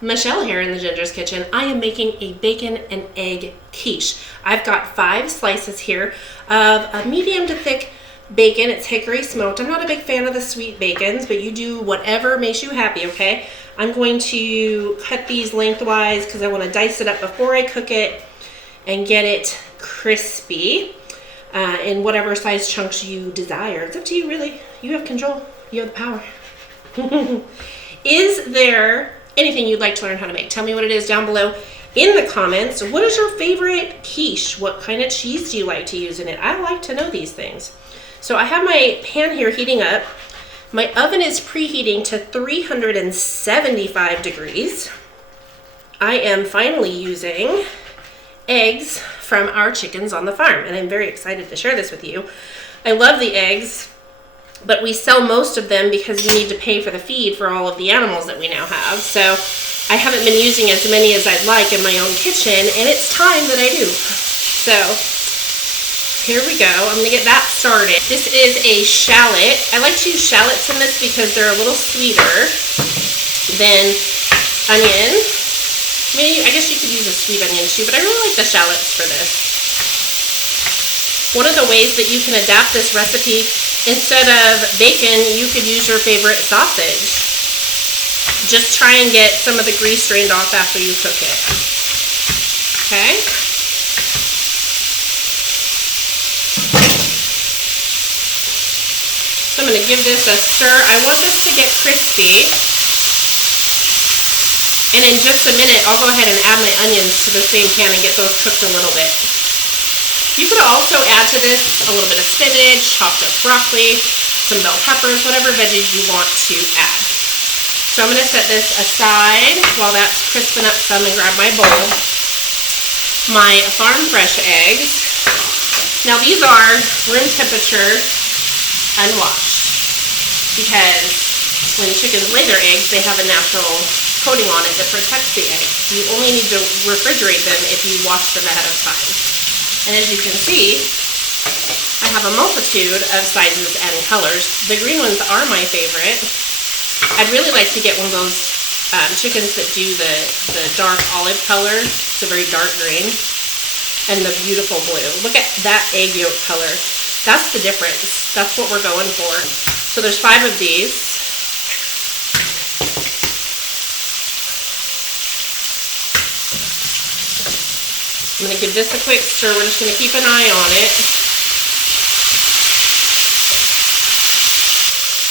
Michelle here in the Ginger's Kitchen. I am making a bacon and egg quiche. I've got 5 slices here of a medium to thick bacon. It's hickory smoked. I'm not a big fan of the sweet bacons, but you do whatever makes you happy, okay? I'm going to cut these lengthwise because I want to dice it up before I cook it and get it crispy in whatever size chunks you desire. It's up to you, really. You have control. You have the power. Is there anything you'd like to learn how to make? Tell me what it is down below in the comments. What is your favorite quiche? What kind of cheese do you like to use in it? I like to know these things. So I have my pan here heating up. My oven is preheating to 375 degrees. I am finally using eggs from our chickens on the farm, and I'm very excited to share this with you. I love the eggs, but we sell most of them because we need to pay for the feed for all of the animals that we now have. So I haven't been using as many as I'd like in my own kitchen, and it's time that I do. So here we go. I'm gonna get that started. This is a shallot. I like to use shallots in this because they're a little sweeter than onion. I mean, I guess you could use a sweet onion too, but I really like the shallots for this. One of the ways that you can adapt this recipe, instead of bacon, you could use your favorite sausage. Just try and get some of the grease drained off after you cook it. Okay? So I'm going to give this a stir. I want this to get crispy. And in just a minute, I'll go ahead and add my onions to the same pan and get those cooked a little bit. You could also add to this a little bit of spinach, chopped up broccoli, some bell peppers, whatever veggies you want to add. So I'm going to set this aside while that's crisping up some and grab my bowl. My farm fresh eggs. Now these are room temperature unwashed because when chickens lay their eggs, they have a natural coating on it that protects the eggs. You only need to refrigerate them if you wash them ahead of time. And as you can see, I have a multitude of sizes and colors. The green ones are my favorite. I'd really like to get one of those chickens that do the dark olive color. It's a very dark green. And the beautiful blue. Look at that egg yolk color. That's the difference. That's what we're going for. So there's 5 of these. I'm going to give this a quick stir. We're just going to keep an eye on it.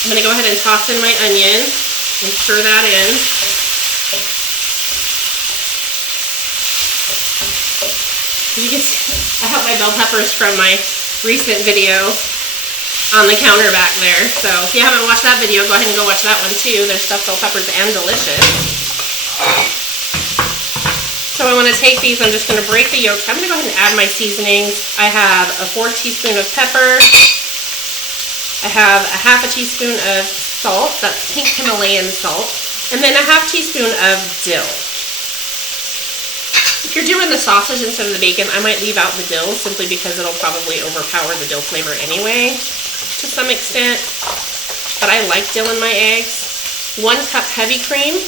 I'm going to go ahead and toss in my onion and stir that in. You can see, I have my bell peppers from my recent video on the counter back there. So if you haven't watched that video, go ahead and go watch that one too. They're stuffed bell peppers and delicious. So I want to take these, I'm just going to break the yolks. I'm going to go ahead and add my seasonings. I have a 4 teaspoon of pepper. I have a half a teaspoon of salt, that's pink Himalayan salt, and then a half teaspoon of dill. If you're doing the sausage instead of the bacon, I might leave out the dill simply because it'll probably overpower the dill flavor anyway, to some extent. But I like dill in my eggs. 1 cup heavy cream.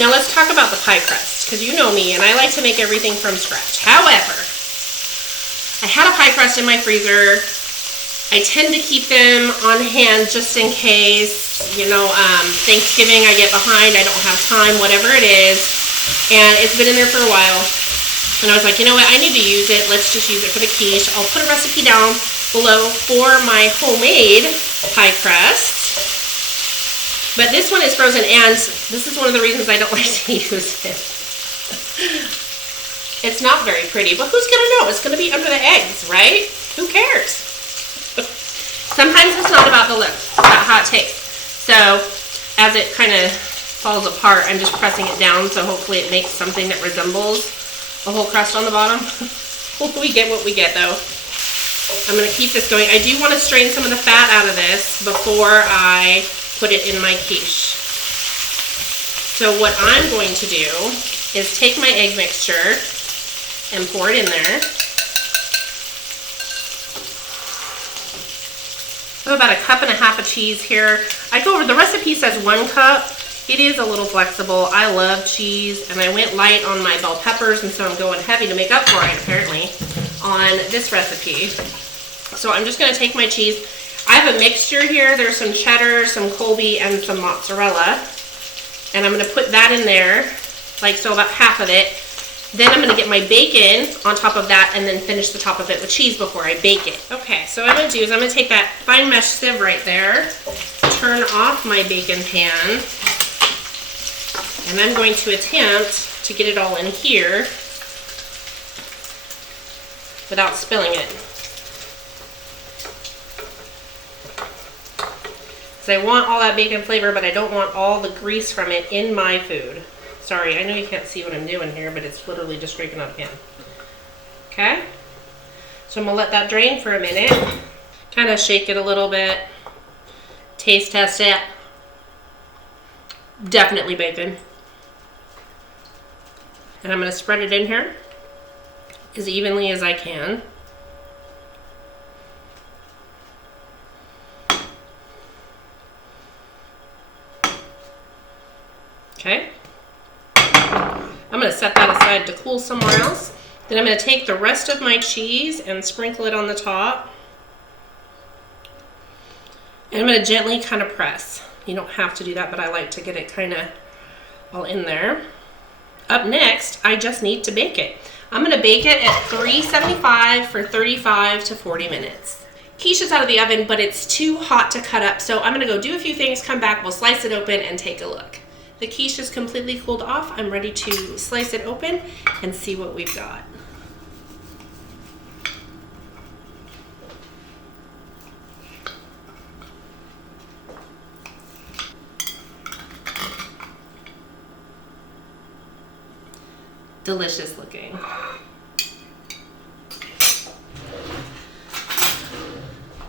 Now let's talk about the pie crust, because you know me and I like to make everything from scratch. However, I had a pie crust in my freezer. I tend to keep them on hand just in case, you know, Thanksgiving I get behind, I don't have time, whatever it is. And it's been in there for a while. And I was like, you know what, I need to use it. Let's just use it for the quiche. I'll put a recipe down below for my homemade pie crust. But this one is frozen, and this is one of the reasons I don't like to use it. It's not very pretty, but who's going to know? It's going to be under the eggs, right? Who cares? Sometimes it's not about the look, it's about how it tastes. So as it kind of falls apart, I'm just pressing it down, so hopefully it makes something that resembles a whole crust on the bottom. We get what we get, though. I'm going to keep this going. I do want to strain some of the fat out of this before I put it in my quiche. So what I'm going to do is take my egg mixture and pour it in there. I have about 1.5 cups of cheese here. I go over, the recipe says 1 cup. It is a little flexible. I love cheese, and I went light on my bell peppers, and so I'm going heavy to make up for it, apparently, on this recipe. So I'm just gonna take my cheese. I have a mixture here. There's some cheddar, some colby, and some mozzarella. And I'm gonna put that in there, like so, about half of it. Then I'm gonna get my bacon on top of that and then finish the top of it with cheese before I bake it. Okay, so what I'm gonna do is I'm gonna take that fine mesh sieve right there, turn off my bacon pan, and I'm going to attempt to get it all in here without spilling it. So I want all that bacon flavor, but I don't want all the grease from it in my food. Sorry, I know you can't see what I'm doing here, but it's literally just scraping out a pan. Okay? So I'm gonna let that drain for a minute. Kind of shake it a little bit. Taste test it. Definitely bacon. And I'm gonna spread it in here as evenly as I can. Okay. I'm going to set that aside to cool somewhere else. Then I'm going to take the rest of my cheese and sprinkle it on the top. And I'm going to gently kind of press. You don't have to do that, but I like to get it kind of all in there. Up next, I just need to bake it. I'm going to bake it at 375 for 35 to 40 minutes. Quiche is out of the oven, but it's too hot to cut up, so I'm going to go do a few things, come back, we'll slice it open and take a look. The quiche is completely cooled off. I'm ready to slice it open and see what we've got. Delicious looking.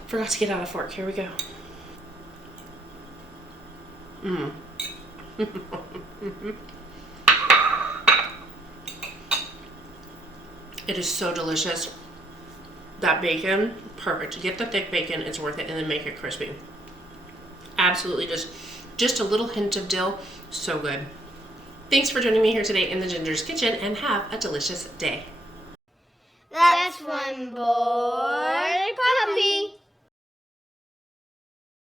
Forgot to get out a fork. Here we go. It is so delicious. That bacon, perfect. Get the thick bacon, it's worth it, and then make it crispy. Absolutely, just a little hint of dill, so good. Thanks for joining me here today in the Ginger's Kitchen, and have a delicious day. That's one boy puppy.